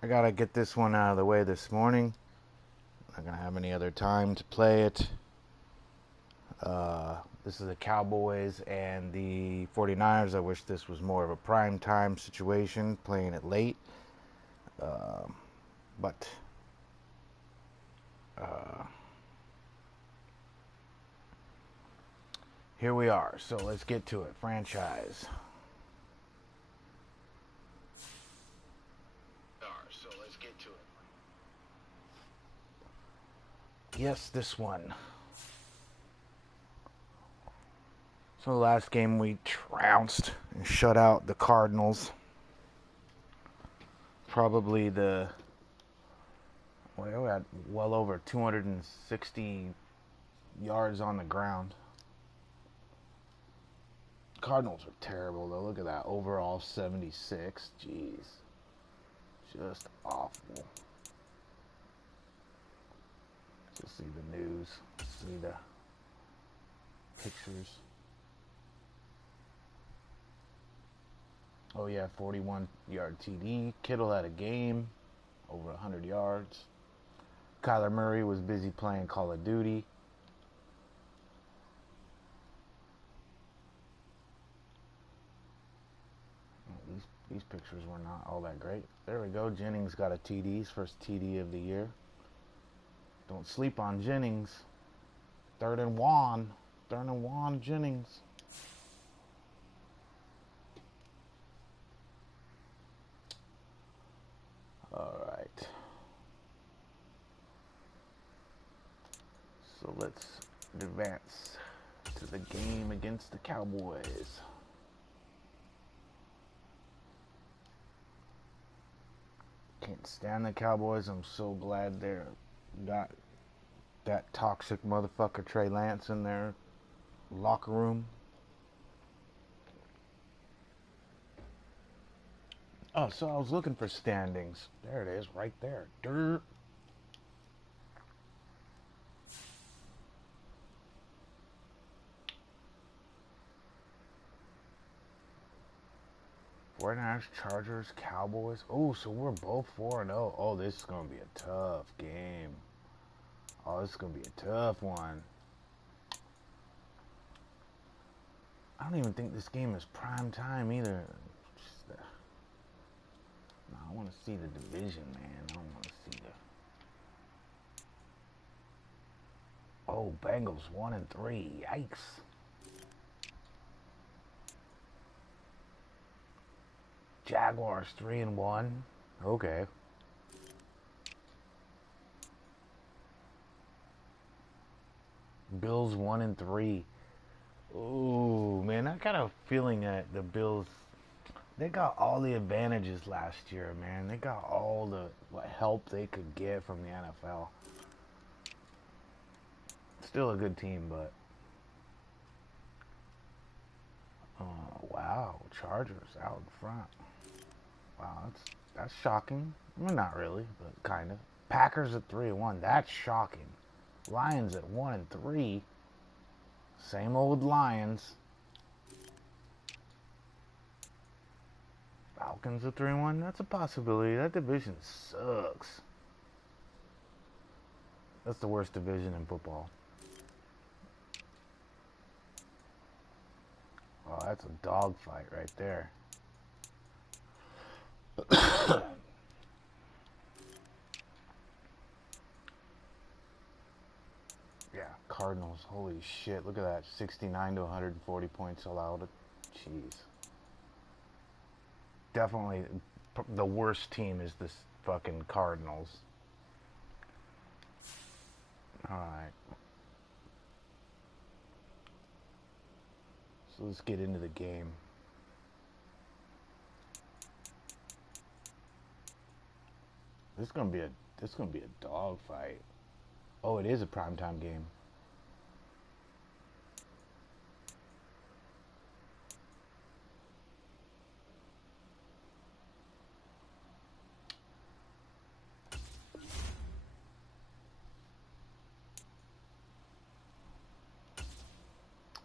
I gotta get this one out of the way this morning. Not gonna have any other time to play it. This is the Cowboys and the 49ers. I wish this was more of a prime time situation, playing it late. But here we are. So let's get to it. Franchise. Yes, this one. So the last game we trounced and shut out the Cardinals. Probably we had well over 260 yards on the ground. Cardinals are terrible though. Look at that. Overall 76. Jeez. Just awful. Let's see the news. See the pictures. Oh yeah, 41-yard TD. Kittle had a game. Over 100 yards. Kyler Murray was busy playing Call of Duty. These pictures were not all that great. There we go. Jennings got a TD. His first TD of the year. Don't sleep on Jennings. Third and one, Jennings. All right. So let's advance to the game against the Cowboys. Can't stand the Cowboys. I'm so glad they're got that toxic motherfucker Trey Lance in their locker room. Oh, so I was looking for standings. There it is, right there. Dirt. Forty-niners, Chargers, Cowboys. Oh, so we're both 4-0. Oh, this is going to be a tough game. Oh, this is going to be a tough one. I don't even think this game is prime time either. No, I want to see the division, man. I don't want to see the... Oh, Bengals 1-3. Yikes. Jaguars 3-1. Okay. Bills 1-3. Ooh, man, I got a feeling that the Bills, they got all the advantages last year, man. They got all the help they could get from the NFL. Still a good team, but wow, Chargers out in front. Wow, that's shocking. Well, not really, but kind of. Packers at 3-1. That's shocking. Lions at 1-3. Same old Lions. Falcons at 3-1. That's a possibility. That division sucks. That's the worst division in football. Oh, that's a dogfight right there. Yeah, Cardinals. Holy shit. Look at that. 69 to 140 points allowed. Jeez. Definitely the worst team is this fucking Cardinals. Alright. So let's get into the game. This is gonna be a dog fight. Oh, it is a primetime game.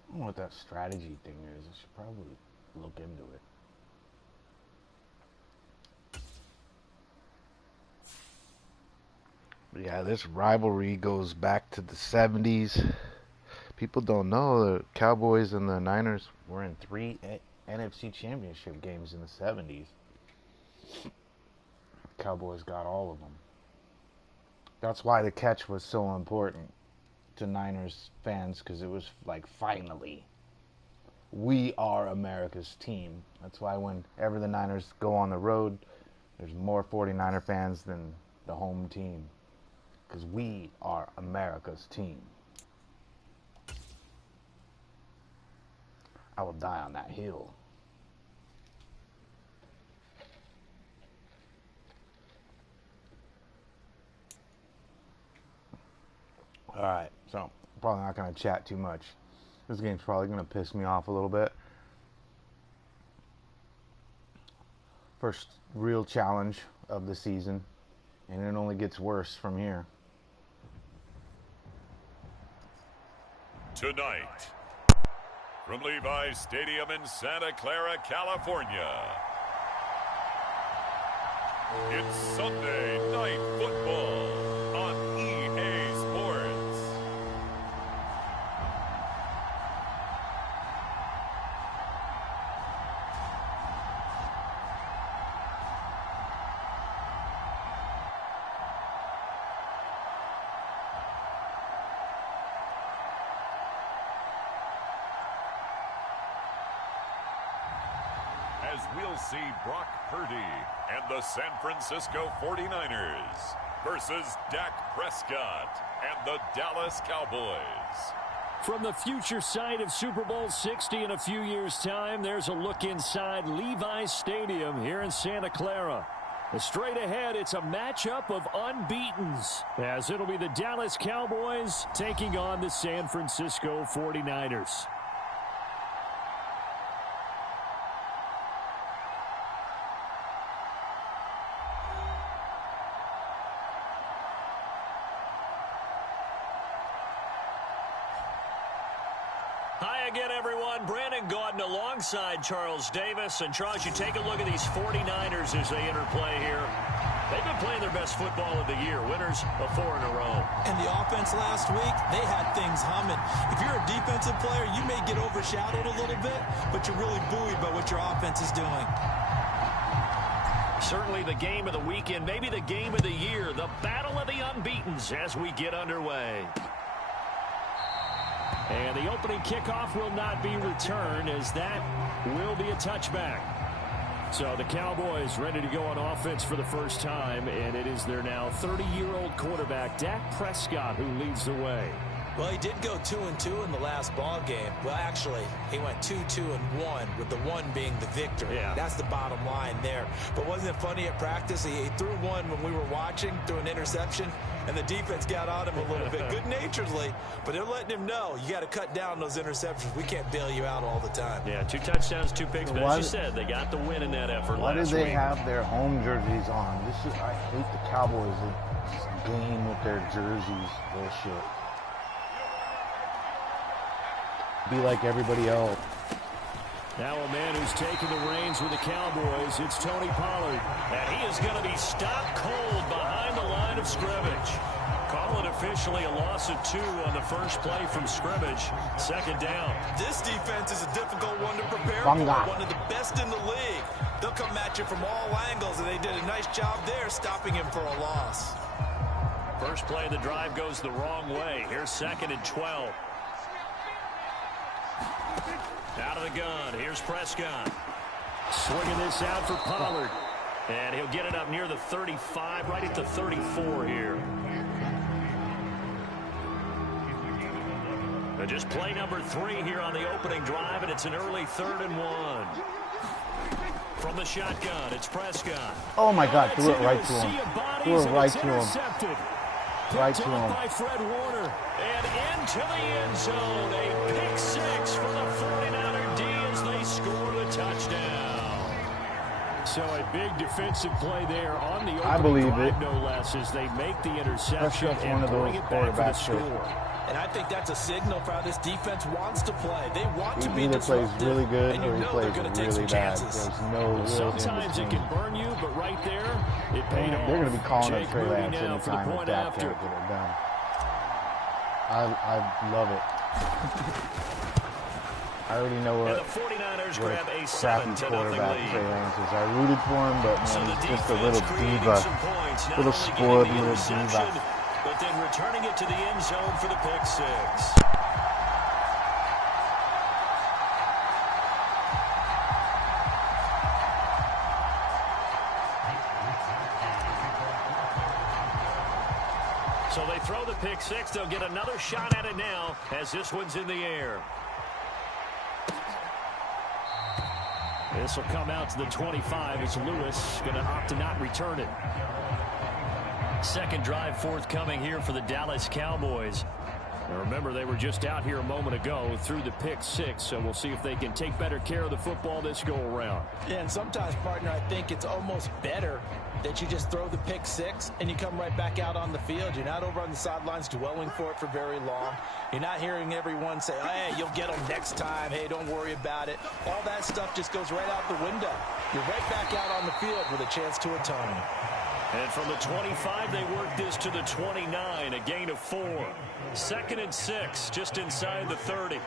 I don't know what that strategy thing is. I should probably look into it. Yeah, this rivalry goes back to the 70s. People don't know the Cowboys and the Niners were in 3 NFC championship games in the 70s. Cowboys got all of them. That's why the catch was so important to Niners fans, because it was like, finally, we are America's team. That's why whenever the Niners go on the road, there's more 49er fans than the home team, because we are America's team. I will die on that hill. Alright, so probably not going to chat too much. This game's probably going to piss me off a little bit. First real challenge of the season, and it only gets worse from here. Tonight, from Levi's Stadium in Santa Clara, California, it's Sunday Night Football on EA Sports. As we'll see Brock Purdy and the San Francisco 49ers versus Dak Prescott and the Dallas Cowboys. From the future site of Super Bowl 60 in a few years' time, there's a look inside Levi's Stadium here in Santa Clara. Straight ahead, it's a matchup of unbeatens, as it'll be the Dallas Cowboys taking on the San Francisco 49ers. Hi again, everyone. Brandon Gaudin alongside Charles Davis. And, Charles, you take a look at these 49ers as they enter play here. They've been playing their best football of the year, winners of 4 in a row. And the offense last week, they had things humming. If you're a defensive player, you may get overshadowed a little bit, but you're really buoyed by what your offense is doing. Certainly the game of the weekend, maybe the game of the year, the battle of the unbeatens as we get underway. And the opening kickoff will not be returned, as that will be a touchback. So the Cowboys ready to go on offense for the first time, and it is their now 30-year-old quarterback, Dak Prescott, who leads the way. Well, he did go 2-2 in the last ball game. Well, actually, he went 2-2-1, with the 1 being the victory. Yeah. That's the bottom line there. But wasn't it funny at practice? He threw one when we were watching, threw an interception, and the defense got on him a little bit, good-naturedly. But they're letting him know, you got to cut down those interceptions. We can't bail you out all the time. Yeah, 2 touchdowns, 2 picks. But as you said, they got the win in that effort Why last do they week. have their home jerseys on? I hate the Cowboys. They just game with their jerseys. Bullshit. Be like everybody else. Now a man who's taken the reins with the Cowboys, it's Tony Pollard. And he is going to be stopped cold behind the line of scrimmage. Call it officially a loss of 2 on the first play from scrimmage. 2nd down. This defense is a difficult one to prepare for, one of the best in the league. They'll come at you from all angles, and they did a nice job there stopping him for a loss. First play of the drive goes the wrong way. Here's 2nd and 12. Out of the gun. Here's Prescott. Swinging this out for Pollard. And he'll get it up near the 35, right at the 34 here. Just play number 3 here on the opening drive, and it's an early 3rd and 1. From the shotgun, it's Prescott. Oh my God, threw it right to him. Threw it right to him. Right to him. By Fred Warner. And into the end zone. A pick 6 for the 49er D as they score the touchdown. So a big defensive play there on the I opening believe drive, it. no less, as they make the interception Prescott's and one of those bring it back for the quarterbacks score. And I think that's a signal for how this defense wants to play. They want to be Either plays disruptive, really good and you or he know plays they're going to take really some bad. chances. There's no real Sometimes it can burn you, but right there, it paid off. They're going to be calling Jake up Trey Moody Lance now for the anytime point if Dak after. can't get it done. I love it. I already know And what the 49ers a grab a crappy 7-0 quarterback lead. Trey Lance is. I rooted for him, but So man, the he's just a defense little creating diva. some points, not Little only getting spoiled the little interception, diva. but then returning it to the end zone for the pick six. So they throw the pick six. They'll get another shot at it now as this one's in the air. This will come out to the 25 as Lewis going to opt to not return it. Second drive forthcoming here for the Dallas Cowboys. Now remember, they were just out here a moment ago through the pick six, so we'll see if they can take better care of the football this go-around. Yeah, and sometimes, partner, I think it's almost better that you just throw the pick six and you come right back out on the field. You're not over on the sidelines dwelling for it for very long. You're not hearing everyone say, hey, you'll get them next time. Hey, don't worry about it. All that stuff just goes right out the window. You're right back out on the field with a chance to atone. And from the 25, they work this to the 29, a gain of 4. 2nd and 6, just inside the 30.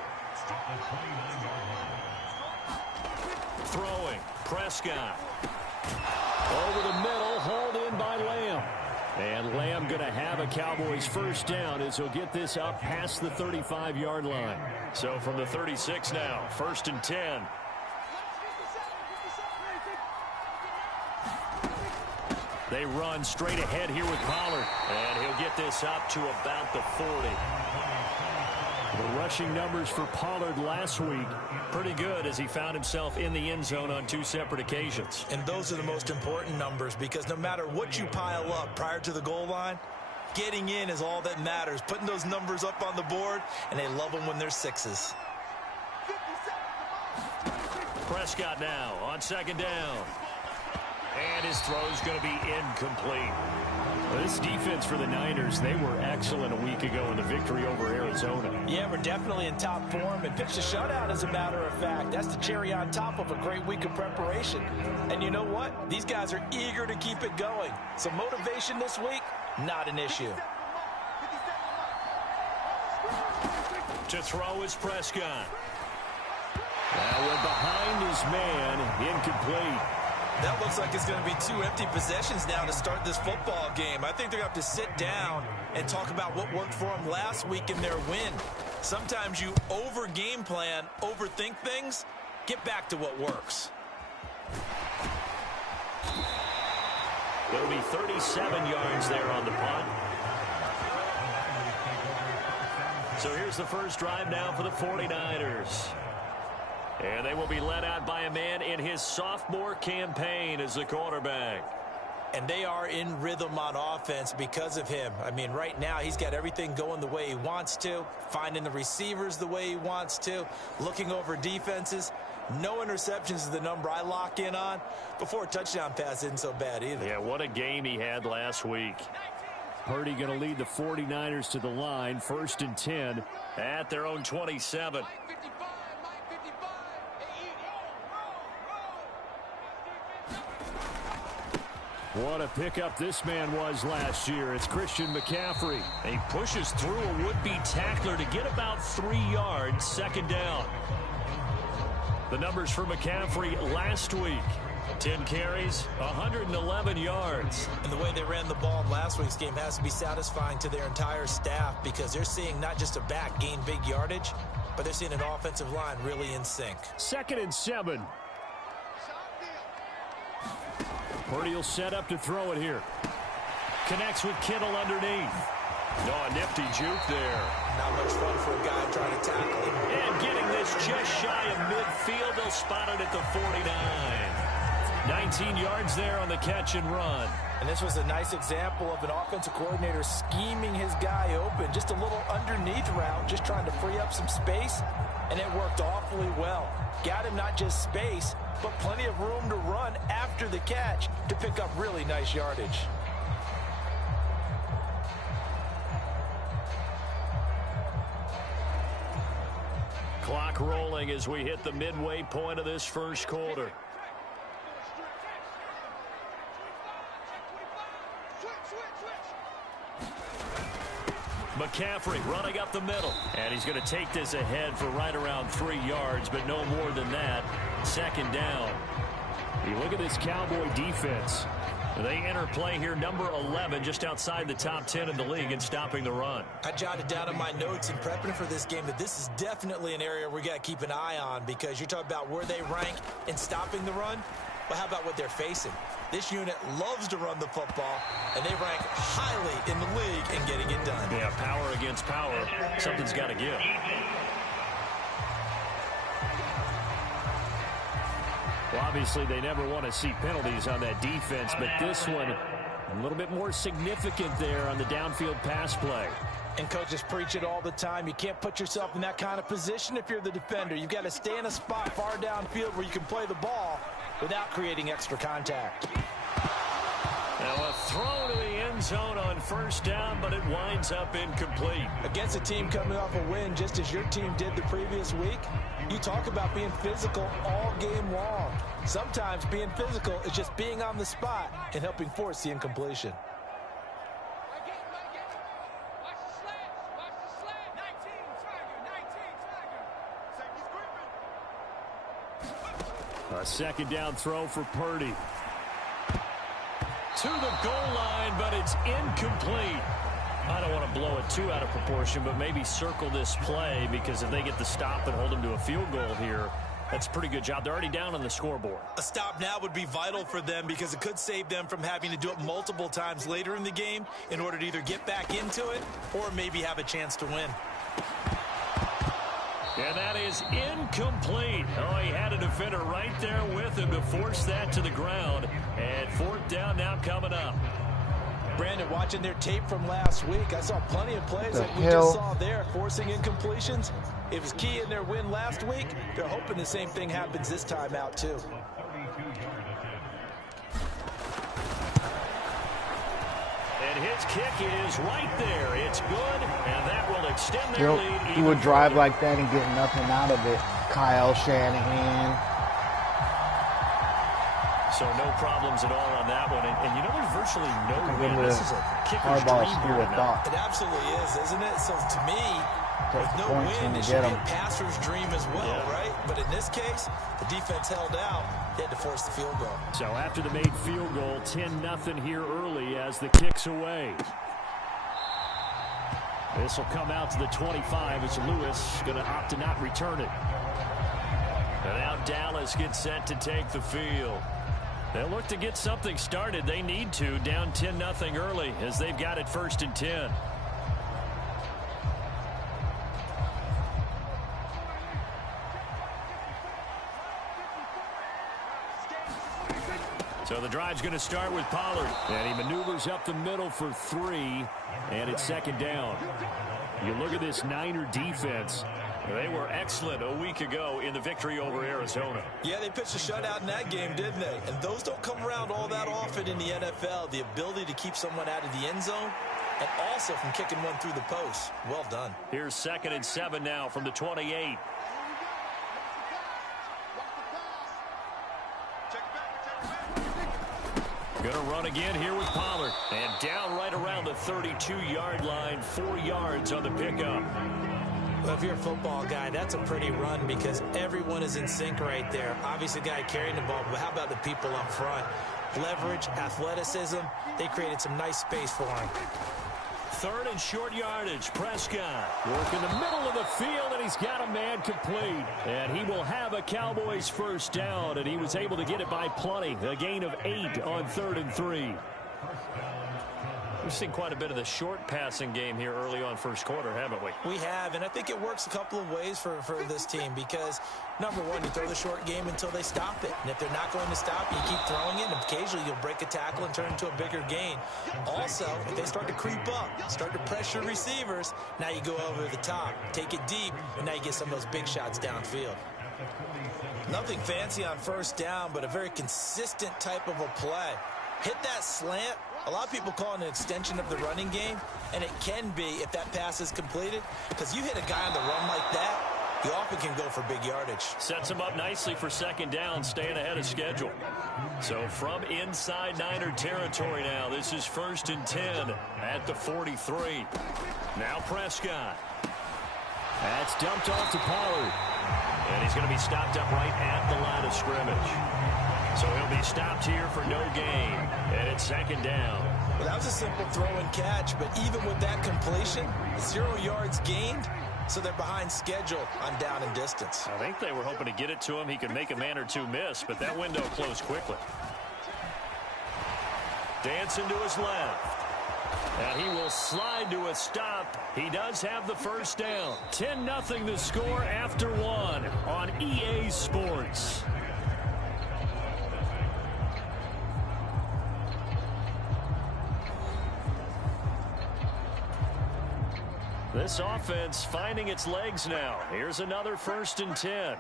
Throwing, Prescott. Over the middle, hauled in by Lamb. And Lamb going to have a Cowboys first down as he'll get this up past the 35-yard line. So from the 36 now, 1st and 10. They run straight ahead here with Pollard. And he'll get this up to about the 40. The rushing numbers for Pollard last week, pretty good as he found himself in the end zone on 2 separate occasions. And those are the most important numbers because no matter what you pile up prior to the goal line, getting in is all that matters. Putting those numbers up on the board, and they love them when they're sixes. Prescott now on 2nd down. And his throw's going to be incomplete. Well, this defense for the Niners, they were excellent a week ago in the victory over Arizona. Yeah, we're definitely in top form and pitched a shutout, as a matter of fact. That's the cherry on top of a great week of preparation. And you know what? These guys are eager to keep it going. So motivation this week, not an issue. To throw is Prescott. Now went behind his man, incomplete. That looks like it's going to be 2 empty possessions now to start this football game. I think they're going to have to sit down and talk about what worked for them last week in their win. Sometimes you over-game plan, overthink things, get back to what works. It'll be 37 yards there on the punt. So here's the first drive now for the 49ers. And they will be led out by a man in his sophomore campaign as the quarterback. And they are in rhythm on offense because of him. I mean, right now he's got everything going the way he wants to, finding the receivers the way he wants to, looking over defenses. No interceptions is the number I lock in on. Before a touchdown pass isn't so bad either. Yeah, what a game he had last week. Purdy going to lead the 49ers to the line, 1st and 10. At their own 27. What a pickup this man was last year. It's Christian McCaffrey. He pushes through a would-be tackler to get about 3 yards, 2nd down. The numbers for McCaffrey last week. 10 carries, 111 yards. And the way they ran the ball in last week's game has to be satisfying to their entire staff because they're seeing not just a back gain big yardage, but they're seeing an offensive line really in sync. 2nd and 7. Purdy will set up to throw it here. Connects with Kittle underneath. Oh, a nifty juke there. Not much fun for a guy trying to tackle him. And getting this just shy of midfield. They'll spot it at the 49. 19 yards there on the catch and run. And this was a nice example of an offensive coordinator scheming his guy open. Just a little underneath route, just trying to free up some space. And it worked awfully well. Got him not just space, but plenty of room to run after the catch to pick up really nice yardage. clock rolling as we hit the midway point of this first quarter. McCaffrey running up the middle. And he's going to take this ahead for right around 3 yards, but no more than that. Second down. You look at this Cowboy defense. They enter play here, number 11, just outside the top 10 in the league in stopping the run. I jotted down in my notes in prepping for this game that this is definitely an area we got to keep an eye on, because you're talking about where they rank in stopping the run. But how about what they're facing? This unit loves to run the football, and they rank highly in the league in getting it done. Yeah, power against power. Something's got to give. Well, obviously, they never want to see penalties on that defense, but this one a little bit more significant there on the downfield pass play. And coaches preach it all the time. You can't put yourself in that kind of position if you're the defender. You've got to stay in a spot far downfield where you can play the ball without creating extra contact. Now a throw to the end zone on first down, but it winds up incomplete. Against a team coming off a win, just as your team did the previous week, you talk about being physical all game long. Sometimes being physical is just being on the spot and helping force the incompletion. A second down throw for Parody. To the goal line, but it's incomplete. I don't want to blow it too out of proportion, but maybe circle this play, because if they get the stop and hold them to a field goal here, that's a pretty good job. They're already down on the scoreboard. A stop now would be vital for them, because it could save them from having to do it multiple times later in the game in order to either get back into it or maybe have a chance to win. And that is incomplete. Oh, he had a defender right there with him to force that to the ground. And fourth down now coming up. Brandon, watching their tape from last week, I saw plenty of plays that we just saw there, forcing incompletions. It was key in their win last week. They're hoping the same thing happens this time out, too. And his kick is right there. It's good, and that will extend their lead. He would drive like that and get nothing out of it. Kyle Shanahan. So no problems at all on that one. And you know, there's virtually no win. This is a kicker's dream here tonight. It absolutely is, isn't it? So to me, with no win, it should be a passer's dream as well, right? But in this case, the defense held out. They had to force the field goal. So after the made field goal, 10-0 here early as the kick's away. This will come out to the 25 as Lewis going to opt to not return it. And now Dallas gets set to take the field. They'll look to get something started. They need to, down 10-0 early as they've got it 1st and 10. So the drive's going to start with Pollard. And he maneuvers up the middle for 3, and it's second down. You look at this Niner defense. They were excellent a week ago in the victory over Arizona. Yeah, they pitched a shutout in that game, didn't they? And those don't come around all that often in the NFL. The ability to keep someone out of the end zone and also from kicking one through the post. Well done. Here's 2nd and 7 now from the 28. Going to run again here with Pollard. And down right around the 32-yard line, 4 yards on the pickup. Well, if you're a football guy, that's a pretty run because everyone is in sync right there. Obviously, the guy carrying the ball, but how about the people up front? Leverage, athleticism, they created some nice space for him. 3rd and short yardage. Prescott work in the middle of the field, and he's got a man complete. And he will have a Cowboys first down, and he was able to get it by plenty. A gain of 8 on 3rd and 3. We've seen quite a bit of the short passing game here early on first quarter, haven't we? We have, and I think it works a couple of ways for this team because, number one, you throw the short game until they stop it. And if they're not going to stop you, keep throwing it, and occasionally you'll break a tackle and turn into a bigger gain. Also, if they start to creep up, start to pressure receivers, now you go over the top, take it deep, and now you get some of those big shots downfield. Nothing fancy on first down, but a very consistent type of a play. Hit that slant. A lot of people call it an extension of the running game, and it can be if that pass is completed, because you hit a guy on the run like that, He often can go for big yardage. Sets him up nicely for second down, staying ahead of schedule. So from inside Niner territory now, this is 1st and 10 at the 43. Now Prescott. That's dumped off to Pollard. And he's going to be stopped up right at the line of scrimmage. So he'll be stopped here for no gain. And it's second down. Well, that was a simple throw and catch, but even with that completion, 0 yards gained, so they're behind schedule on down and distance. I think they were hoping to get it to him. He could make a man or two miss, but that window closed quickly. Dancing to his left. And he will slide to a stop. He does have the first down. 10-0 the score after 1 on EA Sports. This offense finding its legs now. Here's another 1st and 10.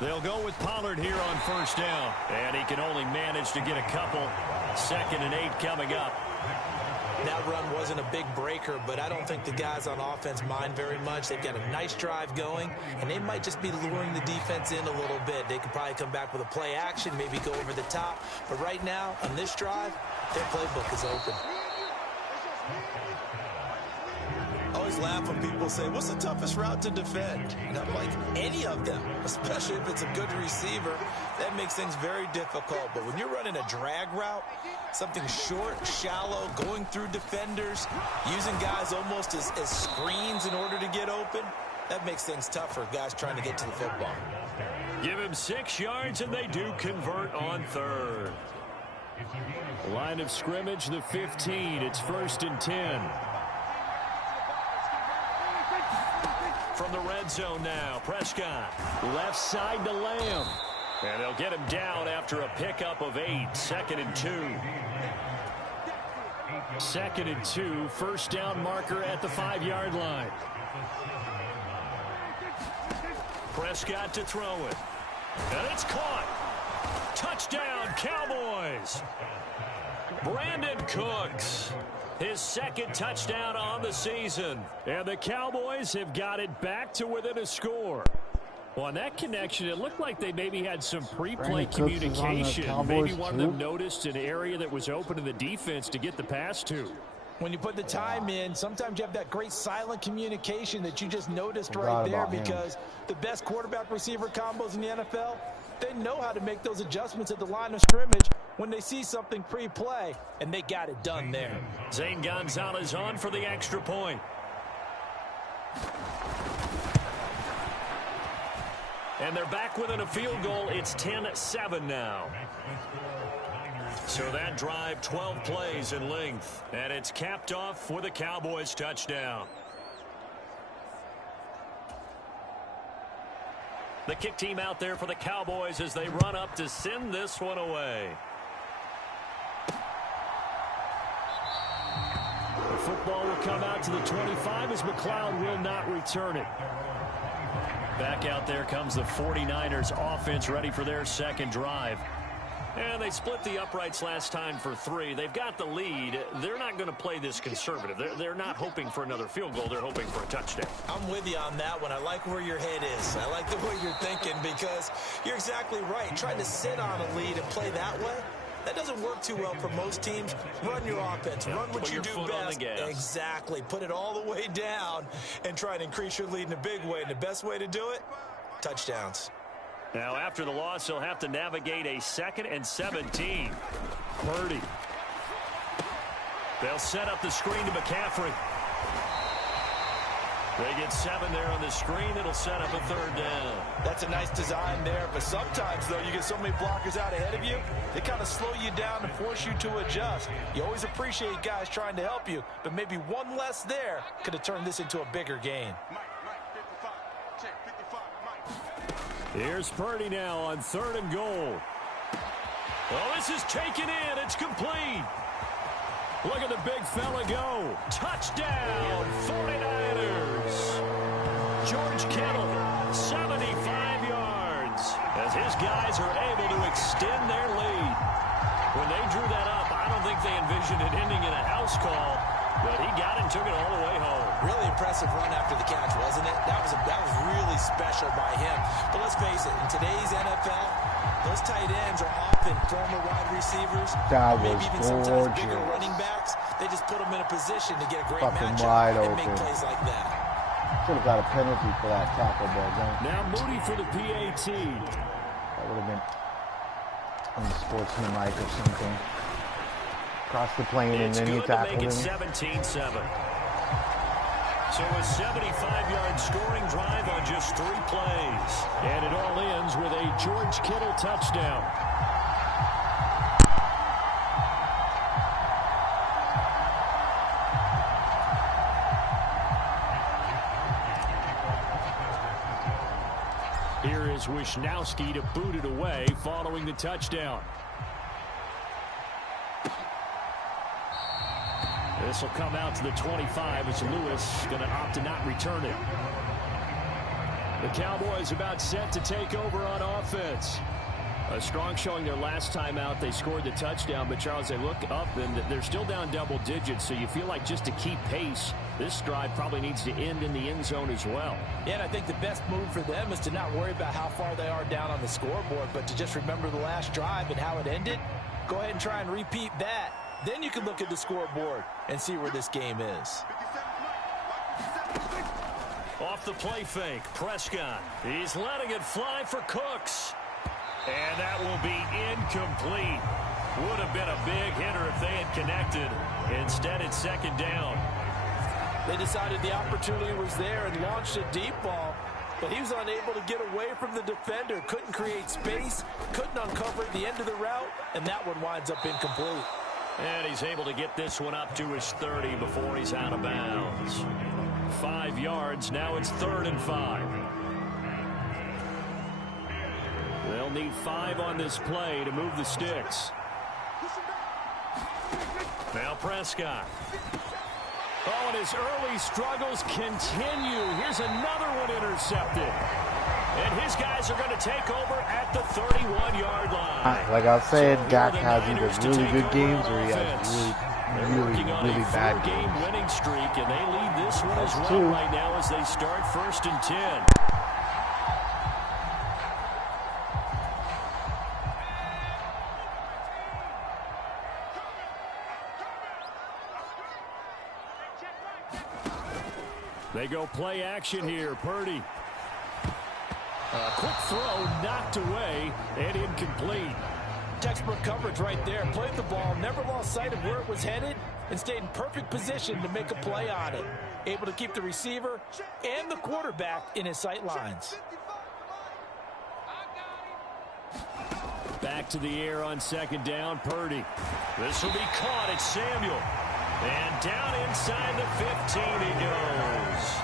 They'll go with Pollard here on first down. And he can only manage to get a couple. 2nd and 8 coming up. That run wasn't a big breaker, but I don't think the guys on offense mind very much. They've got a nice drive going, and they might just be luring the defense in a little bit. They could probably come back with a play action, maybe go over the top. But right now, on this drive, their playbook is open. I always laugh when people say, what's the toughest route to defend? And I'm like, any of them, especially if it's a good receiver. That makes things very difficult. But when you're running a drag route, something short, shallow, going through defenders, using guys almost as screens in order to get open, that makes things tough for guys trying to get to the football. Give him 6 yards, and they do convert on 3rd. Line of scrimmage, the 15. It's 1st and 10. From the red zone now, Prescott. Left side to Lamb. And they'll get him down after a pickup of 8. 2nd and 2. 2nd and 2. First down marker at the 5-yard line. Prescott to throw it. And it's caught. Touchdown, Cowboys. Brandon Cooks. His 2nd touchdown on the season. And the Cowboys have got it back to within a score. Well, on that connection, it looked like they maybe had some pre-play communication. Maybe one of them noticed an area that was open to the defense to get the pass to. When you put the time in, sometimes you have that great silent communication that you just noticed right there, because the best quarterback-receiver combos in the NFL, they know how to make those adjustments at the line of scrimmage when they see something pre-play, and they got it done there. Zane Gonzalez on for the extra point. And they're back within a field goal. It's 10-7 now. So that drive, 12 plays in length. And it's capped off with a Cowboys touchdown. The kick team out there for the Cowboys as they run up to send this one away. The football will come out to the 25 as McLeod will not return it. Back out there comes the 49ers offense, ready for their 2nd drive. And they split the uprights last time for 3. They've got the lead. They're not going to play this conservative. They're not hoping for another field goal. They're hoping for a touchdown. I'm with you on that one. I like where your head is. I like the way you're thinking, because you're exactly right. Trying to sit on a lead and play that way, that doesn't work too well for most teams. Run your offense. Run what you do best. Exactly. Put it all the way down and try and increase your lead in a big way. And the best way to do it, touchdowns. Now, after the loss, he'll have to navigate a 2nd and 17. Parody. They'll set up the screen to McCaffrey. They get 7 there on the screen. It'll set up a 3rd down. That's a nice design there, but sometimes, though, you get so many blockers out ahead of you, they kind of slow you down and force you to adjust. You always appreciate guys trying to help you, but maybe one less there could have turned this into a bigger game. Here's Purdy now on 3rd and goal. Well, this is taken in. It's complete. Look at the big fella go. Touchdown, 49ers. George Kittle, 75 yards, as his guys are able to extend their lead. When they drew that up, I don't think they envisioned it ending in a house call. But he got it and took it all the way home. Really impressive run after the catch, wasn't it? That was really special by him. But let's face it, in today's NFL, those tight ends are often former wide receivers, maybe even sometimes bigger running backs. They just put them in a position to get a great matchup and make plays like that. Should have got a penalty for that tackle, ball. Now Moody for the PAT. That would have been unsportsmanlike or something. Across the plane, and then he tackled him. 17-7. So a 75-yard scoring drive on just 3 plays. And it all ends with a George Kittle touchdown. Here is Wisnowski to boot it away following the touchdown. This will come out to the 25 as Lewis going to opt to not return it. The Cowboys about set to take over on offense. A strong showing their last time out. They scored the touchdown, but Charles, they look up and they're still down double digits, so you feel like just to keep pace, this drive probably needs to end in the end zone as well. Yeah, and I think the best move for them is to not worry about how far they are down on the scoreboard, but to just remember the last drive and how it ended. Go ahead and try and repeat that. Then you can look at the scoreboard and see where this game is. Off the play fake, Prescott. He's letting it fly for Cooks. And that will be incomplete. Would have been a big hitter if they had connected. Instead, it's second down. They decided the opportunity was there and launched a deep ball, but he was unable to get away from the defender. Couldn't create space, couldn't uncover the end of the route, and that one winds up incomplete. And he's able to get this one up to his 30 before he's out of bounds. 5 yards. Now it's 3rd and 5. They'll need 5 on this play to move the sticks. Now Prescott. Oh, and his early struggles continue. Here's another one intercepted. And his guys are going to take over at the 31-yard line. Like I said, so Dak has either really good games or he has really bad games. Game winning streak, and they lead this one as well right now as they start 1st and 10. They go play action here. Parody. A quick throw knocked away and incomplete. Textbook coverage right there. Played the ball, never lost sight of where it was headed, and stayed in perfect position to make a play on it. Able to keep the receiver and the quarterback in his sight lines. Back to the air on 2nd down, Parody. This will be caught at Samuel. And down inside the 15 he goes.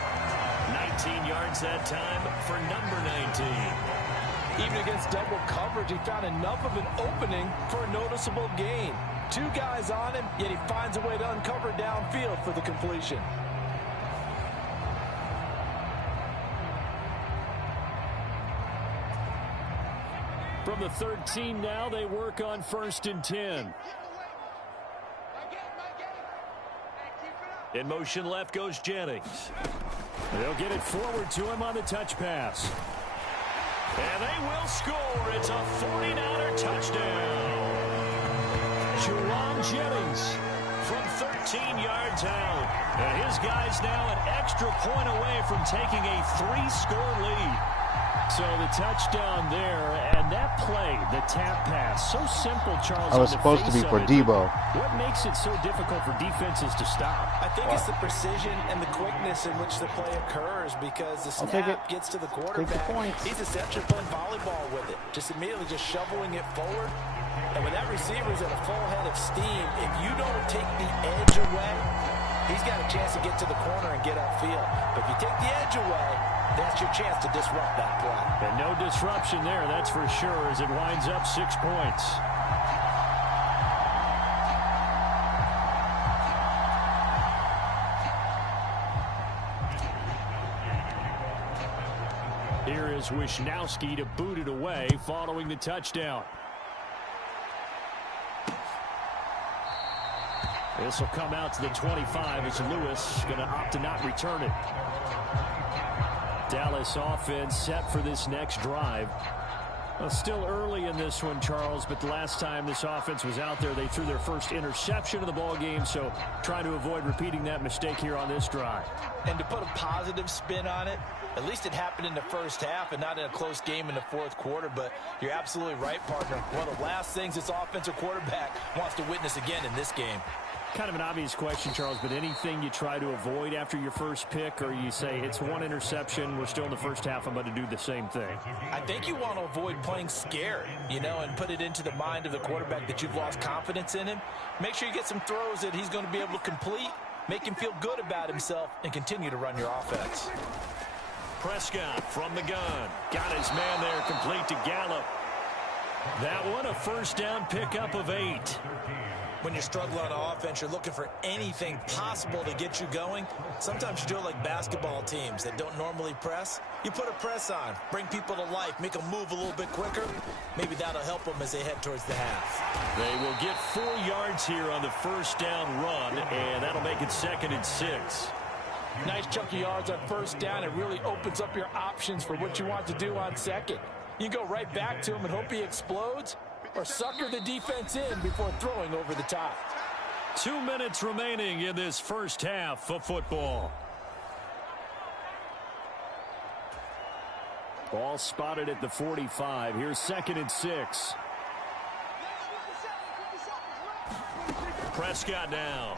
19 yards that time for number 19. Even against double coverage, he found enough of an opening for a noticeable gain. 2 guys on him, yet he finds a way to uncover downfield for the completion. From the 13 now, they work on 1st and 10. In motion left goes Jennings. They'll get it forward to him on the touch pass. And they will score. It's a 49er touchdown. Jerome Jennings from 13 yards out. And his guys now an extra point away from taking a 3-score lead. So the touchdown there, and that play, the tap pass, so simple, Charles. I was supposed to be for Debo. What makes it so difficult for defenses to stop? I think it's the precision and the quickness in which the play occurs, because the snap gets to the quarterback. He's essentially playing volleyball with it, just immediately just shoveling it forward. And when that receiver's at a full head of steam, if you don't take the edge away, he's got a chance to get to the corner and get upfield. But if you take the edge away, that's your chance to disrupt that play. And no disruption there, that's for sure, as it winds up 6 points. Here is Wisnowski to boot it away following the touchdown. This will come out to the 25 as Lewis going to opt to not return it. Dallas offense set for this next drive. Well, still early in this one, Charles, but the last time this offense was out there, they threw their first interception of the ball game, so try to avoid repeating that mistake here on this drive. And to put a positive spin on it, at least it happened in the first half and not in a close game in the fourth quarter, but you're absolutely right, partner. One of the last things this offensive quarterback wants to witness again in this game. Kind of an obvious question, Charles, but anything you try to avoid after your first pick, or you say it's one interception, we're still in the first half, I'm about to do the same thing? I think you want to avoid playing scared, and put it into the mind of the quarterback that you've lost confidence in him. Make sure you get some throws that he's going to be able to complete, make him feel good about himself, and continue to run your offense. Prescott from the gun. Got his man there, complete to Gallup. That one, a first down pickup of 8. When you're struggling on offense, you're looking for anything possible to get you going. Sometimes you do it like basketball teams that don't normally press. You put a press on, bring people to life, make them move a little bit quicker. Maybe that'll help them as they head towards the half. They will get 4 yards here on the first down run, and that'll make it 2nd and 6. Nice chunky yards on first down. It really opens up your options for what you want to do on second. You go right back to him and hope he explodes, or sucker the defense in before throwing over the top. 2 minutes remaining in this first half of football. Ball spotted at the 45. Here's 2nd and 6. Prescott now.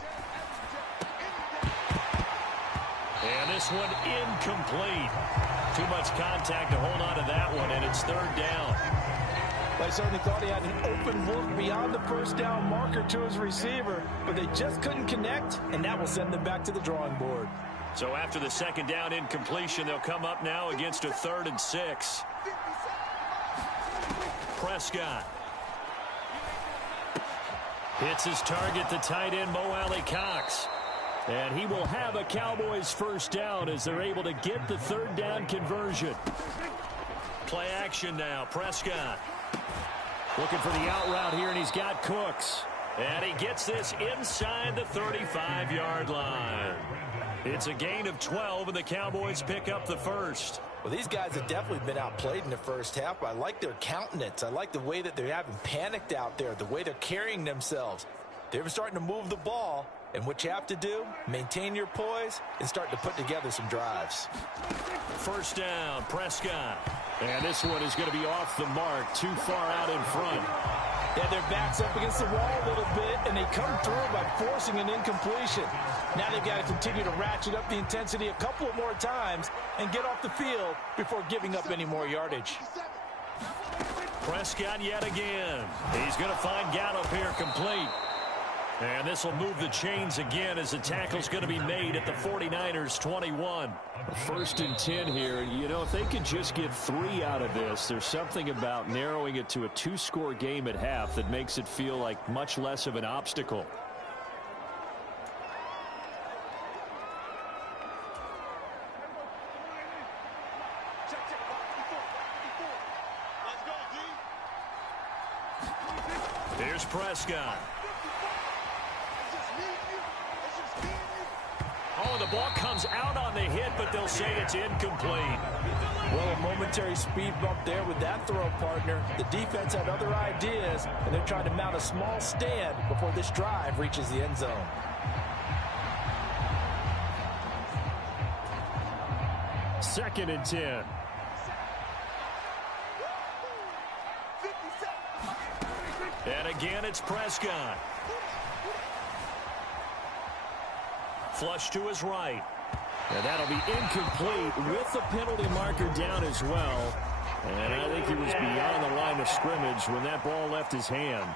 And this one incomplete. Too much contact to hold on to that one, and it's 3rd down. I certainly thought he had an open look beyond the first down marker to his receiver, but they just couldn't connect, and that will send them back to the drawing board. So after the 2nd down incompletion, they'll come up now against a 3rd and 6. Prescott hits his target, the tight end, Mo Alley-Cox. And he will have a Cowboys first down as they're able to get the 3rd down conversion. Play action now, Prescott. Looking for the out route here, and he's got Cooks. And he gets this inside the 35-yard line. It's a gain of 12, and the Cowboys pick up the first. Well, these guys have definitely been outplayed in the first half, but I like their countenance. I like the way that they haven't panicked out there, the way they're carrying themselves. They're starting to move the ball, and what you have to do, maintain your poise and start to put together some drives. First down, Prescott. And this one is going to be off the mark, too far out in front. Yeah, their back's up against the wall a little bit, and they come through by forcing an incompletion. Now they've got to continue to ratchet up the intensity a couple of more times and get off the field before giving up any more yardage. Prescott yet again. He's going to find Gallup here complete. And this will move the chains again as the tackle's going to be made at the 49ers 21. 1st and 10 here. If they could just get 3 out of this, there's something about narrowing it to a 2-score game at half that makes it feel like much less of an obstacle. Here's Prescott. Oh, the ball comes out on the hit, but they'll say it's incomplete. Well, a momentary speed bump there with that throw, partner. The defense had other ideas, and they're trying to mount a small stand before this drive reaches the end zone. Second and 10. And again, it's Prescott. Flush to his right. And that'll be incomplete with the penalty marker down as well. And I think he was beyond the line of scrimmage when that ball left his hand.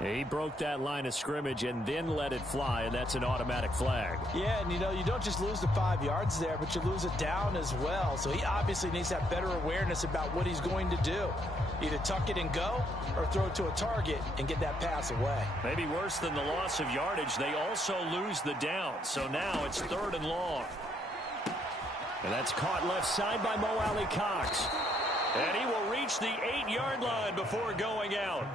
He broke that line of scrimmage and then let it fly, and that's an automatic flag. Yeah, and you don't just lose the 5 yards there, but you lose it down as well. So he obviously needs to have better awareness about what he's going to do. Either tuck it and go or throw it to a target and get that pass away. Maybe worse than the loss of yardage, they also lose the down. So now it's 3rd and long. And that's caught left side by Mo Alley-Cox. And he will reach reach the 8-yard line before going out.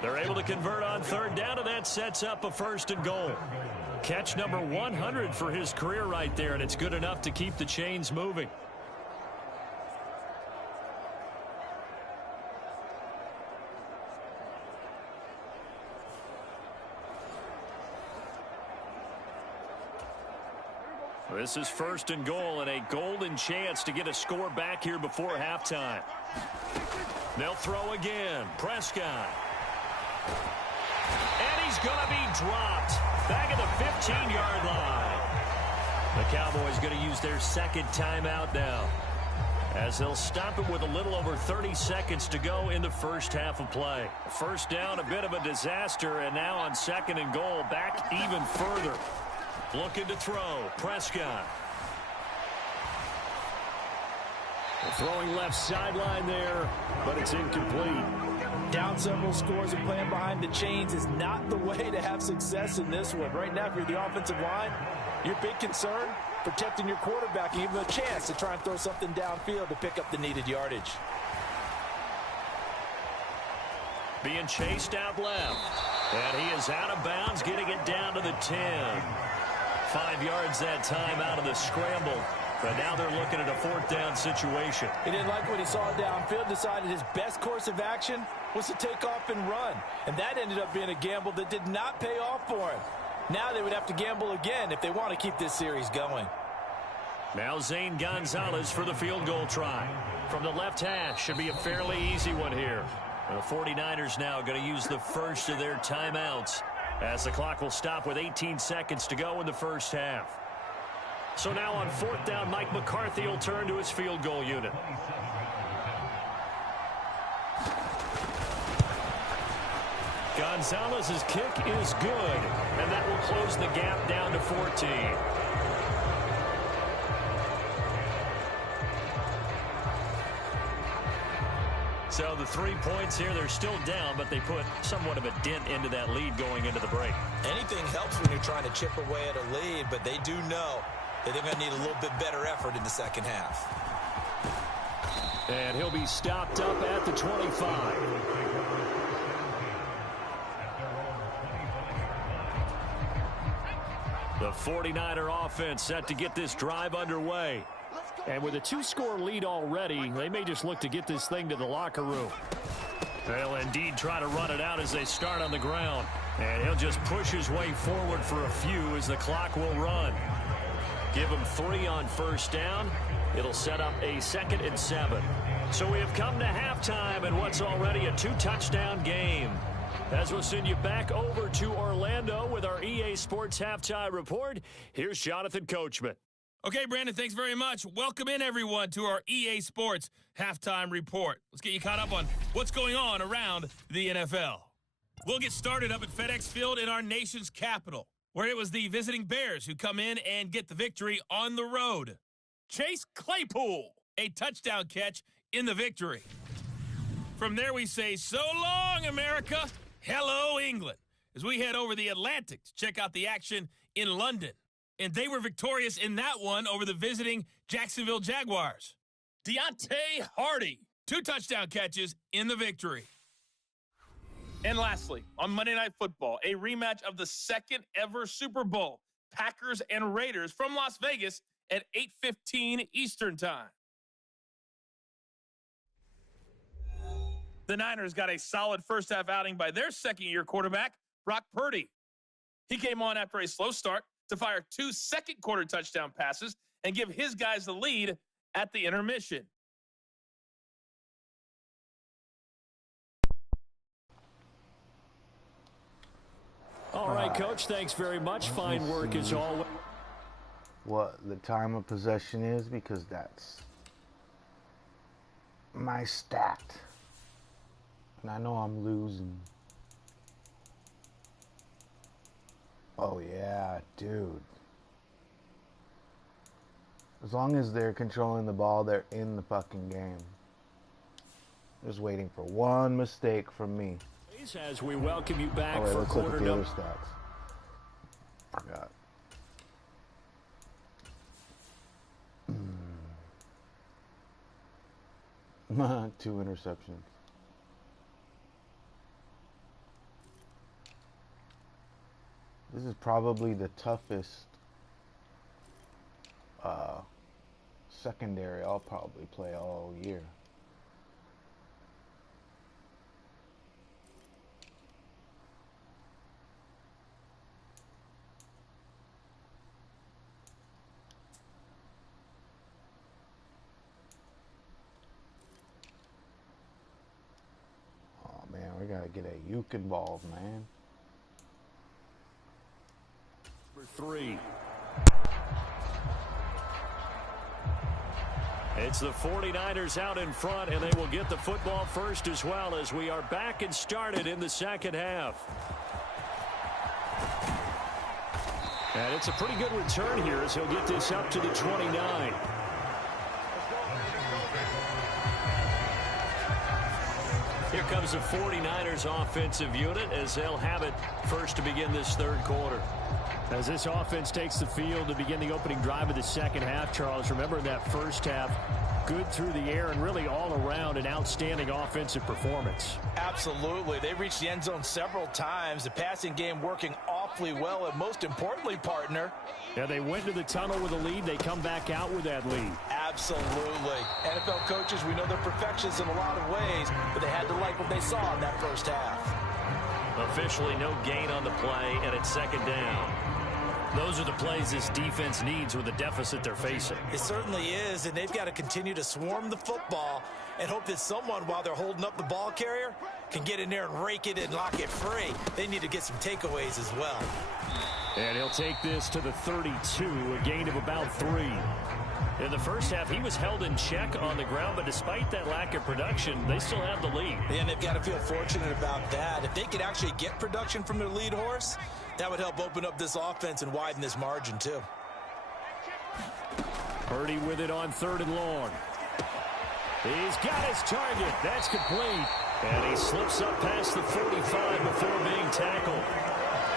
They're able to convert on third down, and that sets up a 1st and goal. Catch number 100 for his career right there, and it's good enough to keep the chains moving. This is 1st and goal and a golden chance to get a score back here before halftime. They'll throw again. Prescott. And he's going to be dropped back at the 15-yard line. The Cowboys going to use their 2nd timeout now, as they'll stop it with a little over 30 seconds to go in the first half of play. 1st down, a bit of a disaster, and now on 2nd and goal, back even further. Looking to throw. Prescott. Throwing left sideline there, but it's incomplete. Down several scores and playing behind the chains is not the way to have success in this one. Right now, if you're the offensive line, your big concern, protecting your quarterback and give him a chance to try and throw something downfield to pick up the needed yardage. Being chased out left. And he is out of bounds, getting it down to the 10. 5 yards that time out of the scramble. But now they're looking at a 4th down situation. He didn't like what he saw downfield, decided his best course of action was to take off and run. And that ended up being a gamble that did not pay off for him. Now they would have to gamble again if they want to keep this series going. Now Zane Gonzalez for the field goal try. From the left hash, should be a fairly easy one here. The 49ers now going to use the first of their timeouts, as the clock will stop with 18 seconds to go in the first half. So now on 4th down, Mike McCarthy will turn to his field goal unit. Gonzalez's kick is good, and that will close the gap down to 14. So the 3 points here, they're still down, but they put somewhat of a dent into that lead going into the break. Anything helps when you're trying to chip away at a lead, but they do know that they're going to need a little bit better effort in the second half. And he'll be stopped up at the 25. The 49er offense set to get this drive underway. And with a 2-score lead already, they may just look to get this thing to the locker room. They'll indeed try to run it out as they start on the ground. And he'll just push his way forward for a few as the clock will run. Give him 3 on 1st down. It'll set up a 2nd and 7. So we have come to halftime in what's already a 2-touchdown game. As we'll send you back over to Orlando with our EA Sports Halftime Report, here's Jonathan Coachman. Okay, Brandon, thanks very much. Welcome in, everyone, to our EA Sports Halftime Report. Let's get you caught up on what's going on around the NFL. We'll get started up at FedEx Field in our nation's capital, where it was the visiting Bears who come in and get the victory on the road. Chase Claypool, a touchdown catch in the victory. From there, we say, so long, America. Hello, England, as we head over the Atlantic to check out the action in London. And they were victorious in that one over the visiting Jacksonville Jaguars. Deontay Hardy, 2 touchdown catches in the victory. And lastly, on Monday Night Football, a rematch of the 2nd ever Super Bowl, Packers and Raiders from Las Vegas at 8:15 Eastern Time. The Niners got a solid first half outing by their second-year quarterback, Brock Purdy. He came on after a slow start to fire 2 second-quarter touchdown passes and give his guys the lead at the intermission. All right, Coach, thanks very much. Fine work as always. What the time of possession is, because that's my stat. And I know I'm losing. Oh yeah, dude. As long as they're controlling the ball, they're in the fucking game. Just waiting for one mistake from me. As we welcome you back wait, for let's look quarter at the other number. stats. Forgot. 2 interceptions. This is probably the toughest secondary I'll probably play all year. Oh man, we gotta get a Uke involved, man. Number 3. It's the 49ers out in front, and they will get the football first as well as we are back and started in the second half. And it's a pretty good return here as he'll get this up to the 29. Here comes the 49ers offensive unit as they'll have it first to begin this third quarter. As this offense takes the field to begin the opening drive of the second half, Charles, remember in that first half, good through the air and really all around an outstanding offensive performance. Absolutely. They reached the end zone several times. The passing game working awfully well, and most importantly, partner. Yeah, they went to the tunnel with a lead. They come back out with that lead. Absolutely. NFL coaches, we know they're perfectionists in a lot of ways, but they had to like what they saw in that first half. Officially no gain on the play, and it's second down. Those are the plays this defense needs with the deficit they're facing. It certainly is, and they've got to continue to swarm the football and hope that someone, while they're holding up the ball carrier, can get in there and rake it and lock it free. They need to get some takeaways as well. And he'll take this to the 32, a gain of about 3. In the first half, he was held in check on the ground, but despite that lack of production, they still have the lead. And they've got to feel fortunate about that. If they could actually get production from their lead horse, that would help open up this offense and widen this margin, too. Parody with it on 3rd and long. He's got his target. That's complete. And he slips up past the 45 before being tackled.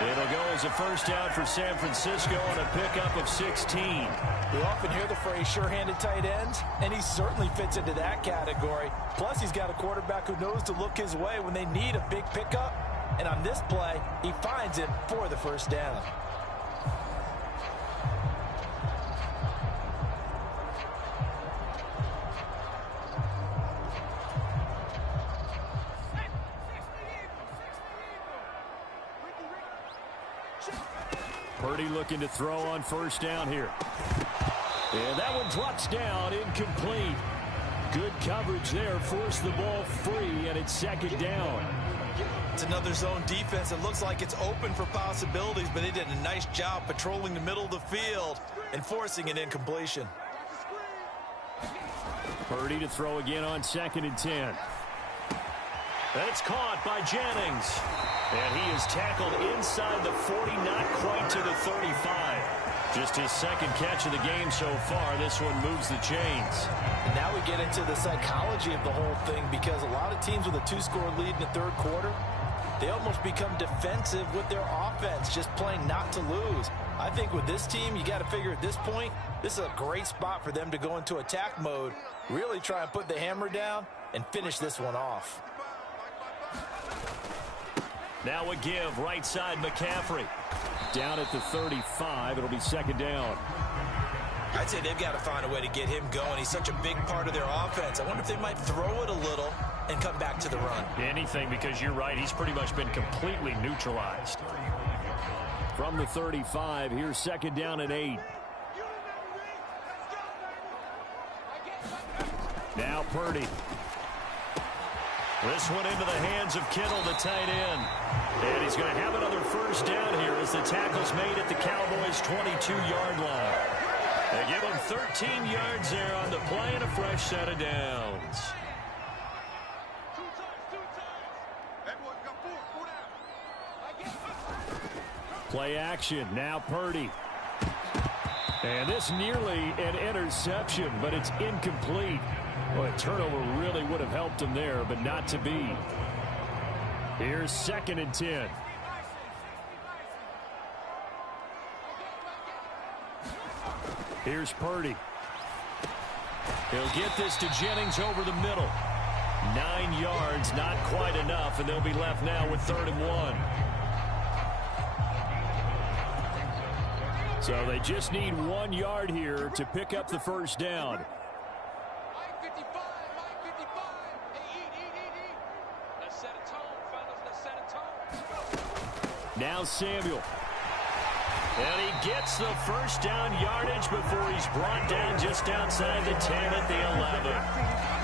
It'll go as a first down for San Francisco on a pickup of 16. We often hear the phrase sure-handed tight ends, and he certainly fits into that category. Plus, he's got a quarterback who knows to look his way when they need a big pickup. And on this play, he finds it for the first down. Parody looking to throw on first down here. And that one drops down, incomplete. Good coverage there, forced the ball free, and it's second down. It's another zone defense. It looks like it's open for possibilities, but they did a nice job patrolling the middle of the field and forcing an incompletion. Parody to throw again on 2nd and 10. That's caught by Jennings. And he is tackled inside the 40, not quite to the 35. Just his second catch of the game so far. This one moves the chains. And now we get into the psychology of the whole thing, because a lot of teams with a 2-score lead in the third quarter, they almost become defensive with their offense, just playing not to lose. I think with this team, you got to figure at this point, this is a great spot for them to go into attack mode, really try and put the hammer down and finish this one off. Now a give, right side McCaffrey. Down at the 35, it'll be second down. I'd say they've got to find a way to get him going. He's such a big part of their offense. I wonder if they might throw it a little and come back to the run. Anything, because you're right, he's pretty much been completely neutralized. From the 35, here's second down and 8. Now Parody. This one into the hands of Kittle, the tight end. And he's going to have another first down here as the tackle's made at the Cowboys' 22-yard line. They give him 13 yards there on the play and a fresh set of downs. Play action. Now Parody. And this nearly an interception, but it's incomplete. Well, a turnover really would have helped him there, but not to be. Here's 2nd and 10. Here's Parody. He'll get this to Jennings over the middle. 9 yards, not quite enough, and they'll be left now with 3rd and 1. So they just need 1 yard here to pick up the first down. Now Samuel. And he gets the first down yardage before he's brought down just outside the 10 at the 11.